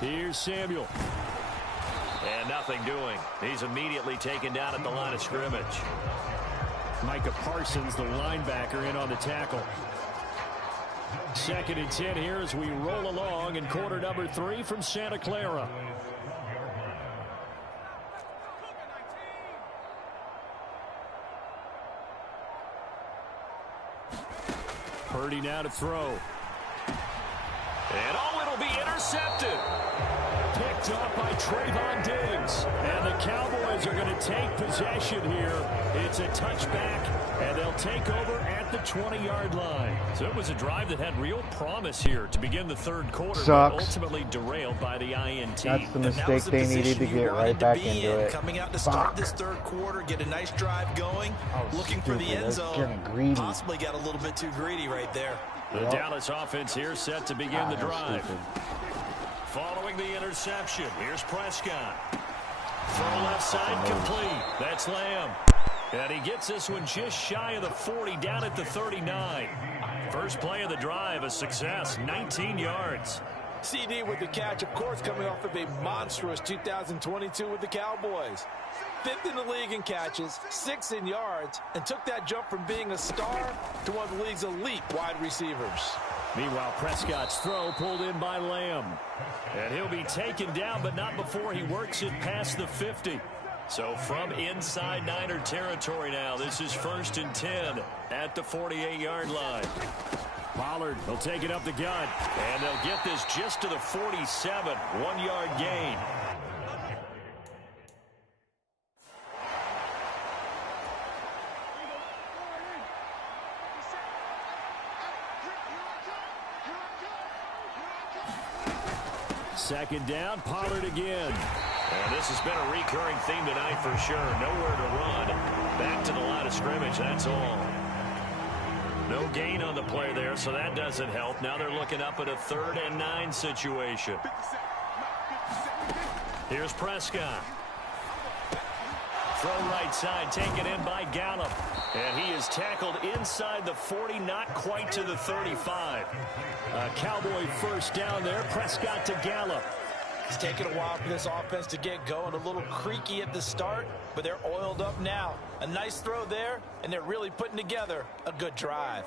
Here's Samuel. And nothing doing. He's immediately taken down at the line of scrimmage. Micah Parsons, the linebacker, in on the tackle. 2nd and 10 here as we roll along in quarter number 3 from Santa Clara. Parody now to throw. And it'll be intercepted. Picked up by Trayvon Diggs. And the Cowboys are going to take possession here. It's a touchback, and they'll take over at the 20-yard line. So it was a drive that had real promise here to begin the 3rd quarter, but ultimately derailed by the INT. That's the mistake they needed to get right back into it. Coming out to start this 3rd quarter, get a nice drive going, looking for the end zone. Possibly got a little bit too greedy right there. The Dallas offense here set to begin the drive. Following the interception, here's Prescott. Throw left side complete. That's Lamb. And he gets this one just shy of the 40, down at the 39. First play of the drive, a success, 19 yards. CD with the catch, of course, coming off of a monstrous 2022 with the Cowboys. 5th in the league in catches, 6th in yards, and took that jump from being a star to one of the league's elite wide receivers. Meanwhile, Prescott's throw pulled in by Lamb. And he'll be taken down, but not before he works it past the 50. So from inside Niner territory now, this is 1st and 10 at the 48-yard line. Pollard will take it up the gut, and they'll get this just to the 47, 1-yard gain. Second down, Pollard again. And this has been a recurring theme tonight for sure. Nowhere to run. Back to the line of scrimmage, that's all. No gain on the play there, so that doesn't help. Now they're looking up at a 3rd and 9 situation. Here's Prescott. Throw right side, taken in by Gallup. And he is tackled inside the 40, not quite to the 35. Cowboy first down there, Prescott to Gallup. It's taken a while for this offense to get going. A little creaky at the start, but they're oiled up now. A nice throw there, and they're really putting together a good drive.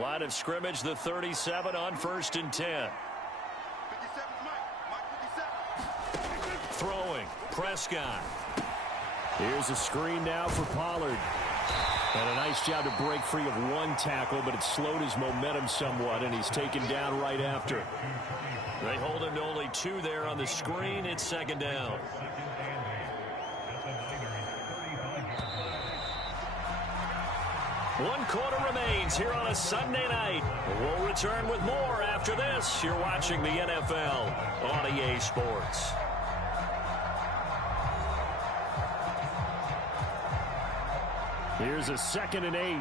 Line of scrimmage, the 37 on 1st and 10. Throwing, Prescott. Here's a screen now for Pollard. And a nice job to break free of one tackle, but it slowed his momentum somewhat, and he's taken down right after. They hold him to only 2 there on the screen. It's 2nd down. One quarter remains here on a Sunday night. We'll return with more after this. You're watching the NFL on EA Sports. Here's a 2nd and 8.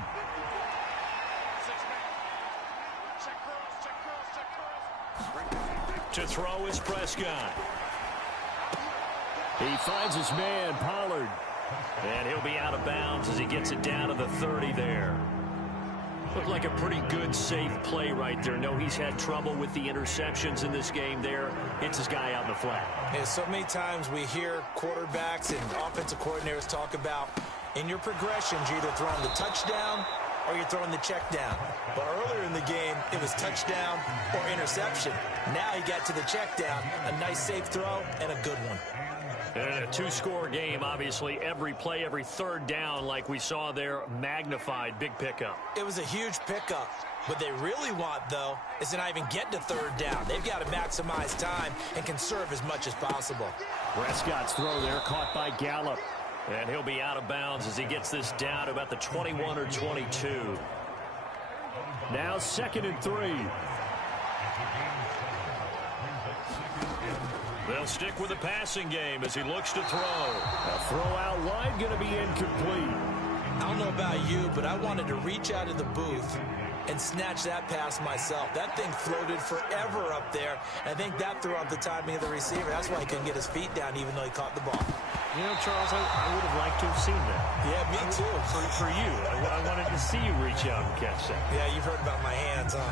To throw is Prescott. He finds his man, Pollard. And he'll be out of bounds as he gets it down to the 30 there. Looked like a pretty good, safe play right there. No, he's had trouble with the interceptions in this game there. Hits his guy out in the flat. Yeah, so many times we hear quarterbacks and offensive coordinators talk about In your progressions, you're either throwing the touchdown or you're throwing the check down. But earlier in the game, it was touchdown or interception. Now he got to the check down, a nice safe throw, and a good one. In a two-score game, obviously, every play, every third down, like we saw there, magnified, big pickup. It was a huge pickup. What they really want, though, is to not even get to third down. They've got to maximize time and conserve as much as possible. Prescott's throw there caught by Gallup. And he'll be out of bounds as he gets this down to about the 21 or 22. Now 2nd and 3. They'll stick with the passing game as he looks to throw. A throw out wide going to be incomplete. I don't know about you, but I wanted to reach out of the booth and snatch that pass myself. That thing floated forever up there. I think that threw off the timing of the receiver. That's why he couldn't get his feet down even though he caught the ball. You know, Charles, I would have liked to have seen that. Yeah, me too. For you. I wanted to see you reach out and catch that. Yeah, you've heard about my hands, huh?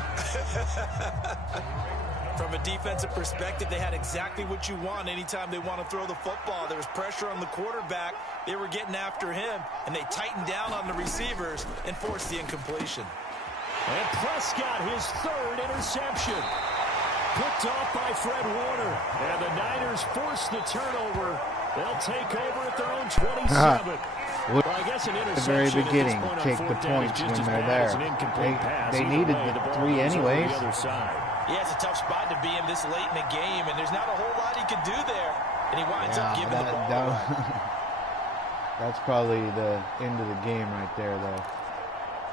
From a defensive perspective, they had exactly what you want anytime they want to throw the football. There was pressure on the quarterback. They were getting after him, and they tightened down on the receivers and forced the incompletion. And Prescott, his 3rd interception. Picked off by Fred Warner. And the Niners force the turnover. They'll take over at their own 27. Well, I guess an interception at the very beginning, at this take point the points when they're there. They needed the 3 anyways. Yeah, it's a tough spot to be in this late in the game, and there's not a whole lot he could do there. And he winds up giving the ball away. That's probably the end of the game right there, though.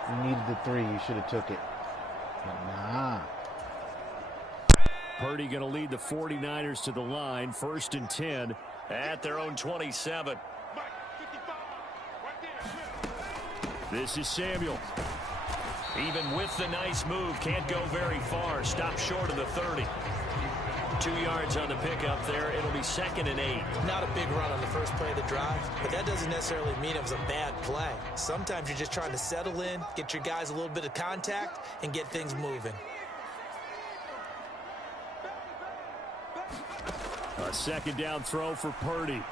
You needed the 3. You should have took it. But nah. Parody going to lead the 49ers to the line. 1st and 10 at their own 27. This is Samuel. Even with the nice move, can't go very far. Stop short of the 30. 2 yards on the pickup there. It'll be 2nd and 8. Not a big run on the first play of the drive, but that doesn't necessarily mean it was a bad play. Sometimes you're just trying to settle in, get your guys a little bit of contact, and get things moving. A 2nd down throw for Parody.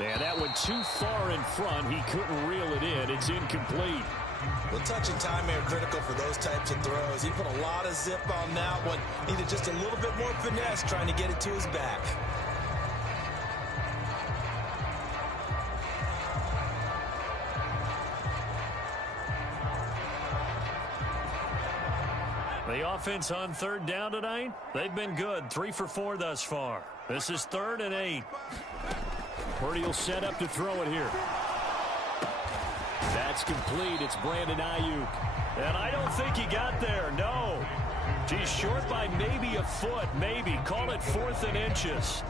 And that went too far in front. He couldn't reel it in. It's incomplete. Well, touch and time are critical for those types of throws. He put a lot of zip on that one. Needed just a little bit more finesse trying to get it to his back. The offense on 3rd down tonight, they've been good. 3 for 4 thus far. This is 3rd and 8. Parody will set up to throw it here. That's complete. It's Brandon Ayuk. And I don't think he got there, no. He's short by maybe a foot, maybe. Call it 4th and inches.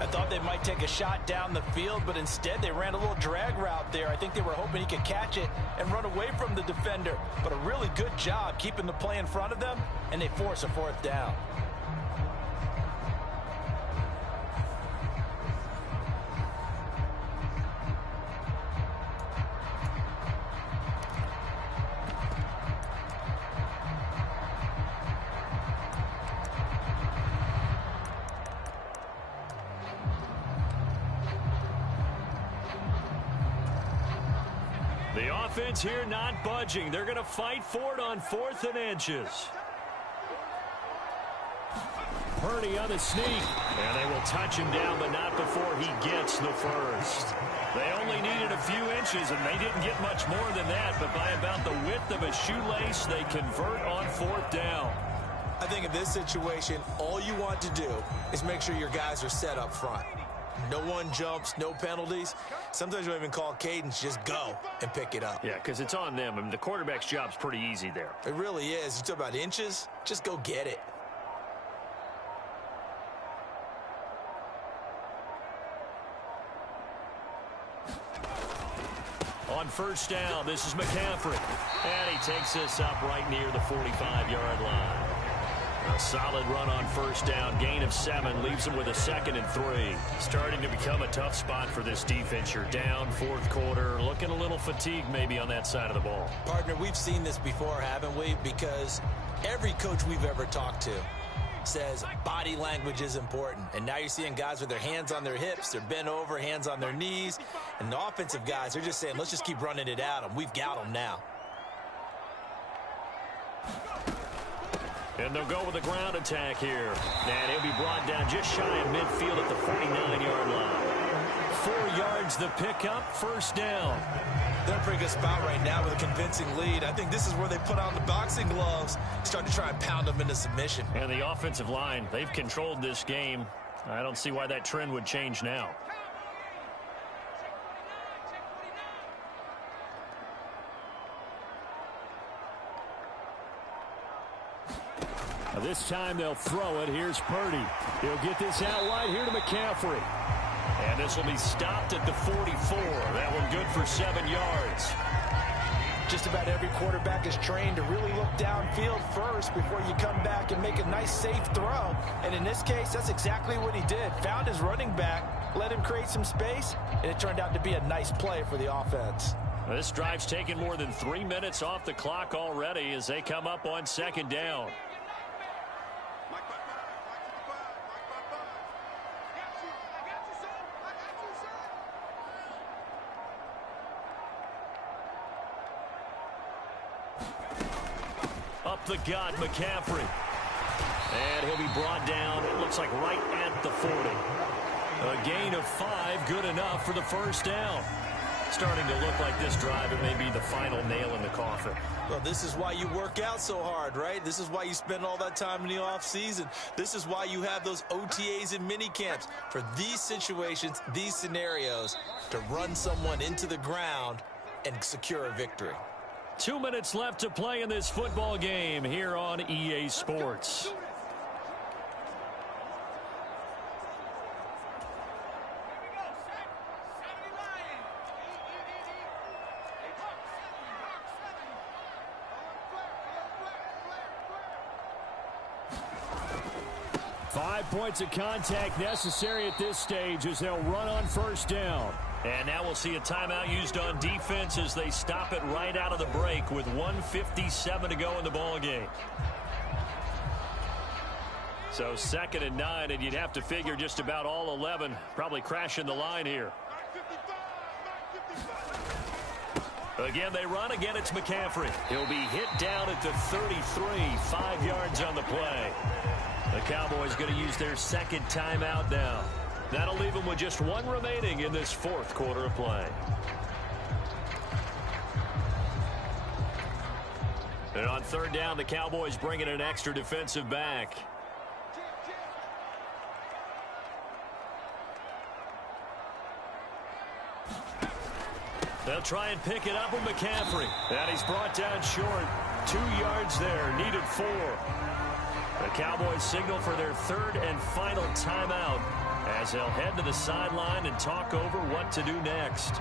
I thought they might take a shot down the field, but instead they ran a little drag route there. I think they were hoping he could catch it and run away from the defender. But a really good job keeping the play in front of them, and they force a 4th down. The offense here not budging. They're going to fight for it on 4th and inches. Parody on the sneak. And they will touch him down, but not before he gets the first. They only needed a few inches, and they didn't get much more than that. But by about the width of a shoelace, they convert on 4th down. I think in this situation, all you want to do is make sure your guys are set up front. No one jumps, no penalties. Sometimes you don't even call cadence, just go and pick it up. Yeah, because it's on them. I mean, the quarterback's job's pretty easy there. It really is. You talk about inches, just go get it. On 1st down, this is McCaffrey. And he takes this up right near the 45-yard line. A solid run on 1st down. Gain of 7 leaves him with a 2nd and 3. Starting to become a tough spot for this defense. You're down 4th quarter. Looking a little fatigued maybe on that side of the ball. Partner, we've seen this before, haven't we? Because every coach we've ever talked to says body language is important. And now you're seeing guys with their hands on their hips, they're bent over, hands on their knees. And the offensive guys, they're just saying, let's just keep running it at them. We've got them now. And they'll go with a ground attack here. And he'll be brought down just shy of midfield at the 49-yard line. 4 yards the pickup, first down. They're in a pretty good spot right now with a convincing lead. I think this is where they put on the boxing gloves, start to try and pound them into submission. And the offensive line, they've controlled this game. I don't see why that trend would change now. This time they'll throw it. Here's Parody. He'll get this out wide here to McCaffrey. And this will be stopped at the 44. That one good for 7 yards. Just about every quarterback is trained to really look downfield first before you come back and make a nice, safe throw. And in this case, that's exactly what he did. Found his running back, let him create some space, and it turned out to be a nice play for the offense. This drive's taken more than 3 minutes off the clock already as they come up on second down. Up the gut, McCaffrey. And he'll be brought down, it looks like right at the 40. A gain of 5, good enough for the first down. Starting to look like this drive, it may be the final nail in the coffin. Well, this is why you work out so hard, right? This is why you spend all that time in the offseason. This is why you have those OTAs and mini camps for these situations, these scenarios, to run someone into the ground and secure a victory. 2 minutes left to play in this football game here on EA Sports. Five points of contact necessary at this stage as they'll run on first down. And now we'll see a timeout used on defense as they stop it right out of the break with 1:57 to go in the ball game. So 2nd and 9, and you'd have to figure just about all 11 probably crashing the line here. Again, they run. Again, it's McCaffrey. He'll be hit down at the 33, 5 yards on the play. The Cowboys going to use their second timeout now. That'll leave them with just 1 remaining in this 4th quarter of play. And on 3rd down, the Cowboys bring in an extra defensive back. They'll try and pick it up with McCaffrey. And he's brought down short. 2 yards there, needed 4. The Cowboys signal for their 3rd and final timeout as they'll head to the sideline and talk over what to do next.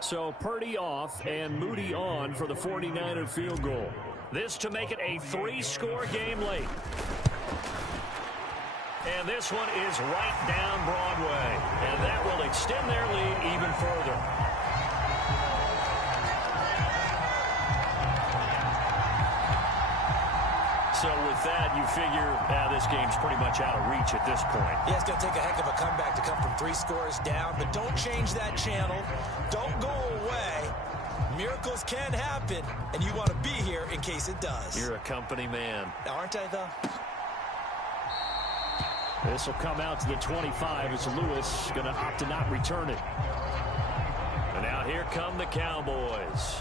So Parody off and Moody on for the 49er field goal. This to make it a 3-score game late. And this one is right down Broadway. And that will extend their lead even further. So with that, you figure this game's pretty much out of reach at this point. Yeah, it's going to take a heck of a comeback to come from 3 scores down, but don't change that channel. Don't go away. Miracles can happen, and you want to be here in case it does. You're a company man. Aren't I, though? This will come out to the 25 as Lewis going to opt to not return it. And now here come the Cowboys.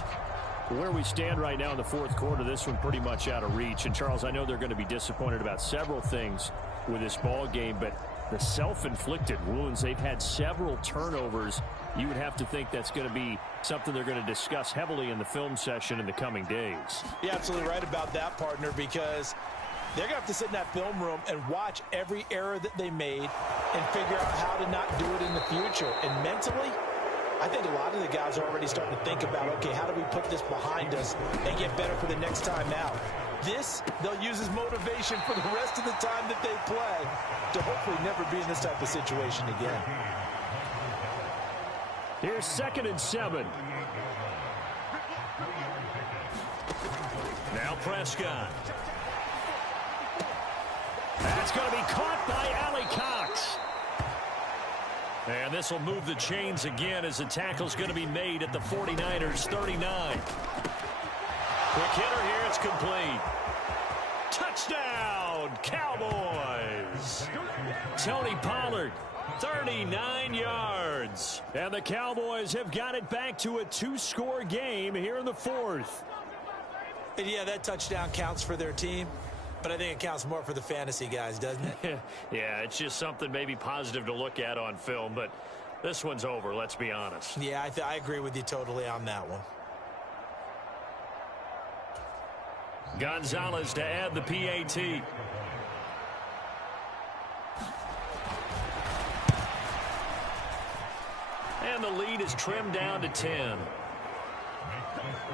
Where we stand right now in the 4th quarter, this one pretty much out of reach. And, Charles, I know they're going to be disappointed about several things with this ball game, but the self-inflicted wounds, they've had several turnovers. You would have to think that's going to be something they're going to discuss heavily in the film session in the coming days. You're absolutely right about that, partner, because They're going to have to sit in that film room and watch every error that they made and figure out how to not do it in the future. And mentally, I think a lot of the guys are already starting to think about, okay, how do we put this behind us and get better for the next time out? This, they'll use as motivation for the rest of the time that they play to hopefully never be in this type of situation again. Here's 2nd and 7. Now Prescott. That's going to be caught by Alley Cox. And this will move the chains again as the tackle's going to be made at the 49ers 39. Quick hitter here. It's complete. Touchdown, Cowboys. Tony Pollard, 39 yards. And the Cowboys have got it back to a 2-score game here in the 4th. And yeah, that touchdown counts for their team, but I think it counts more for the fantasy guys, doesn't it? Yeah, it's just something maybe positive to look at on film, but this one's over, let's be honest. Yeah, I agree with you totally on that one. Gonzalez to add the PAT. And the lead is trimmed down to 10.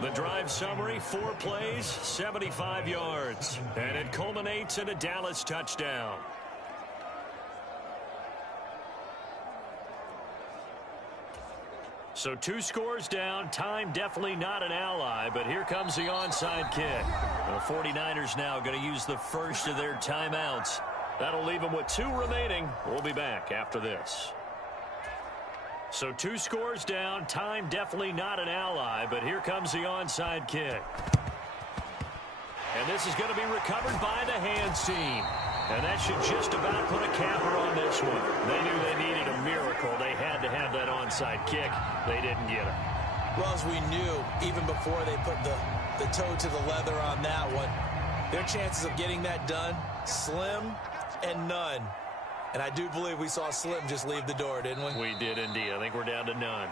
The drive summary, 4 plays, 75 yards. And it culminates in a Dallas touchdown. So 2 scores down. Time definitely not an ally, but here comes the onside kick. The 49ers now going to use the first of their timeouts. That'll leave them with 2 remaining. We'll be back after this. So 2 scores down. Time definitely not an ally, but here comes the onside kick. And this is going to be recovered by the hands team. And that should just about put a capper on this one. They knew they needed a miracle. They had to have that onside kick. They didn't get it. Well, as we knew, even before they put the toe to the leather on that one, their chances of getting that done, slim and none. And I do believe we saw Slim just leave the door, didn't we? We did indeed. I think we're down to none.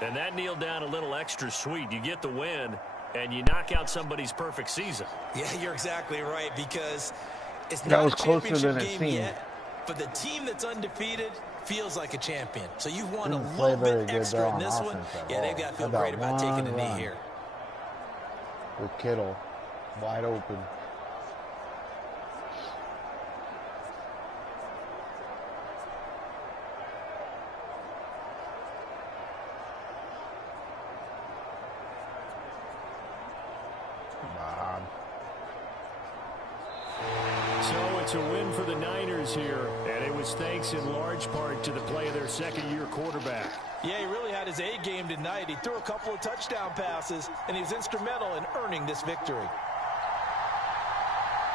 And that kneeled down a little extra sweet. You get the win, and you knock out somebody's perfect season. Yeah, you're exactly right, because it's not a championship game yet, but the team that's undefeated feels like a champion. So you've won a little bit extra in this one. Yeah, they've got to feel great about taking a knee here. With Kittle wide open. So it's a win for the Niners here, and it was thanks in large part to the play of their second-year quarterback. Yeah, he really had his A game tonight. He threw a couple of touchdown passes, and he was instrumental in earning this victory.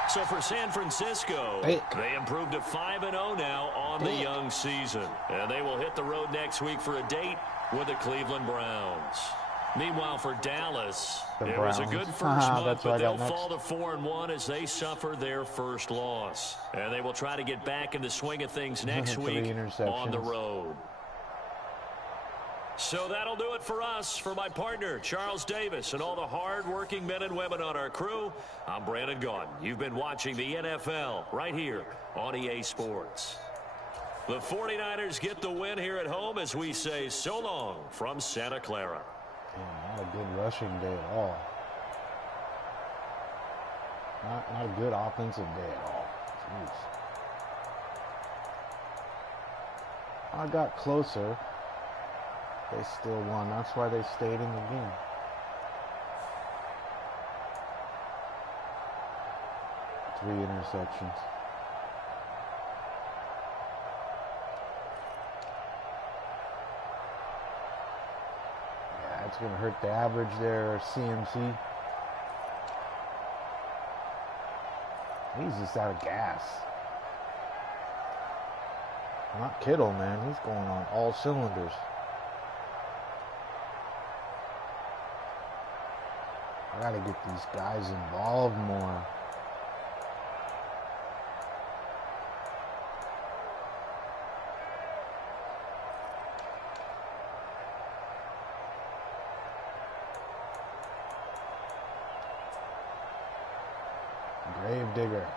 So for San Francisco, they improved to 5-0 now on the young season. And they will hit the road next week for a date with the Cleveland Browns. Meanwhile, for Dallas, it was a good first month, but they'll fall to 4-1 as they suffer their first loss. And they will try to get back in the swing of things next week on the road. So that'll do it for us. For my partner, Charles Davis, and all the hard-working men and women on our crew, I'm Brandon Gaudin. You've been watching the NFL right here on EA Sports. The 49ers get the win here at home as we say so long from Santa Clara. Damn, not a good rushing day at all. Not a good offensive day at all. Jeez. I got closer. They still won. That's why they stayed in the game. Three interceptions. Yeah, it's going to hurt the average there, CMC. He's just out of gas. Not Kittle, man. He's going on all cylinders. I gotta get these guys involved more. Digger.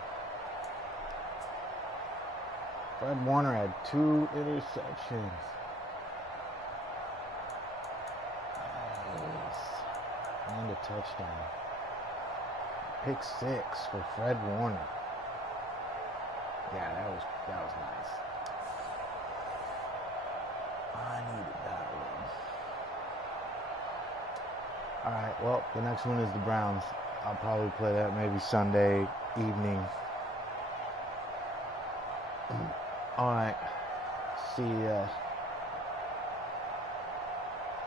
Fred Warner had 2 interceptions. Nice. And a touchdown. Pick 6 for Fred Warner. Yeah, that was nice. I needed that one. Alright, well, the next one is the Browns. I'll probably play that maybe Sunday evening. Alright. See ya.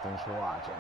Thanks for watching.